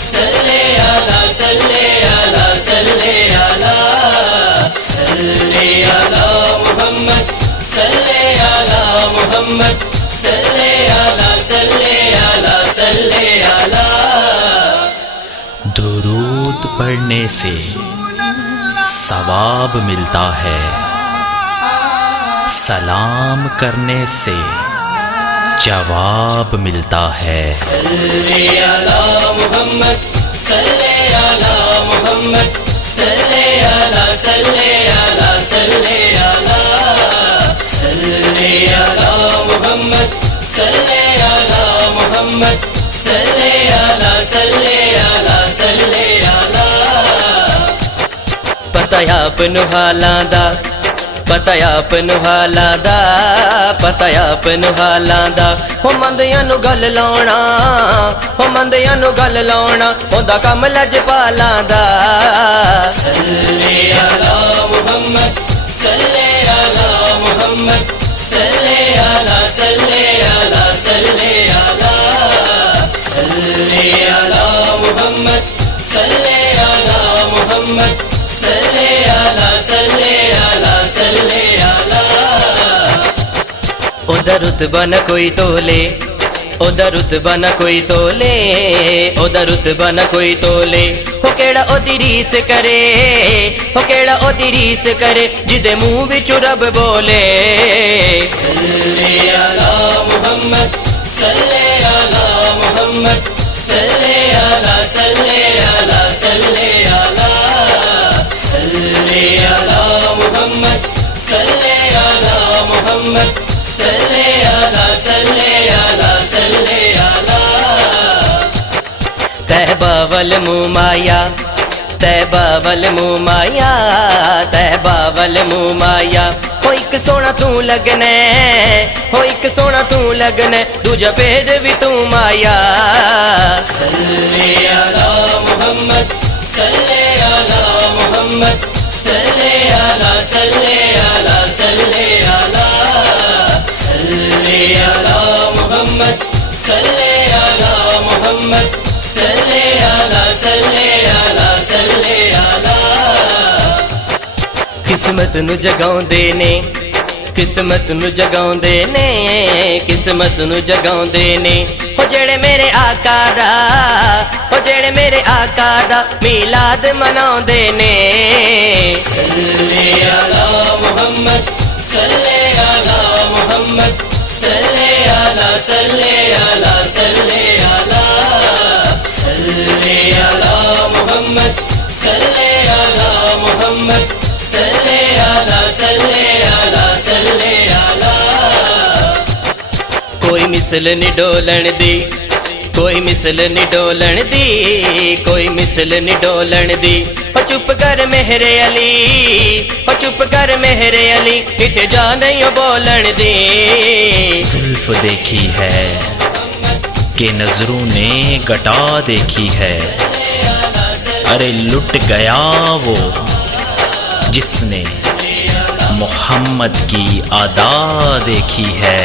सल्ले अला सल्ले अला सल्ले अला सल्ले अला मोहम्मद सल्ले अला मोहम्मद सल्ले अला सल्ले अला सल्ले अला। दुरूद पढ़ने से सवाब मिलता है, सलाम करने से जवाब मिलता है। सल्ले अला मोहम्मद सल्ले अला मोहम्मद सल्ले अला सल्ले अला सल्ले अला सल्ले अला मोहम्मद सल्ले अला मोहम्मद सल्ले अला सल्ले अला सल्ले अला। पता आपनु हालां दा, पता आपनु हालां दा, पता आपनु हालां दा। हो मंदियां नू गल लाउणा, हो मंदियां नू गल लाउणा ओदा कम लजपालां दा। सल्ले अला मुहम्मद सल्ले अला मुहम्मद सल्ले अला सल्ले अला सल्ले अला सल्ले अला मुहम्मद सल्ले अला मुहम्मद सल्ले अला सल्ले अला सल्ले अला। ओदा रुतबा न कोई तोले, ओदा रुतबा न कोई तोले, ओदा रुतबा न कोई तोले। हो केड़ा ओदी रीस करे, हो केड़ा ओदी रीस करे जिदे मुंह विचों रब बोले। सल्ले अला मुहम्मद सल्ले अला मुहम्मद सल्ले अला सल्ले अला सल्ले अला सल्ले अला मुहम्मद सल्ले अला मुहम्मद सल्ले अला सल्ले अला सल्ले अला। तैबा वल मुँह माया, तैबा वल मुँह माया, तैबा वल मुँह माया। हो एक सोना तू लगने, हो एक सोना तू लगने दूजा पेड़ भी तू माया। सल्ले अला मुहम्मद सल्ले अला मुहम्मद सल्ले अला सल्ले अला सल्ले अला सल्ले अला मुहम्मद सल्ले अला मुहम्मद सल्ले अला सल्ले अला सल्ले अला। किस्मत नू जगाउंदे ने, किस्मत नू जगाउंदे ने, किस्मत नू जगाउंदे ने। हो जेड़े मेरे आका दा, हो जेड़े मेरे आका दा मिलाद मनाउंदे ने। सल्ले अला मुहम्मद सल्ले अला मुहम्मद सल्ले अला सल्ले अला सल्ले अला सल्ले अला मुहम्मद सल्ले अला मुहम्मद सल्ले अला सल्ले अला सल्ले अला। कोई मिसल नी डोलन दी, कोई मिसल नी डोलन दी, कोई मिसल नी डोलन दी। ओ चुप कर मेहरे अली, ओ चुप कर मेहरे अली इते जा नहीं बोलन दी। जुल्फ देखी है कि नजरों ने घटा देखी है, अरे लुट गया वो जिसने मोहम्मद की अदा देखी है।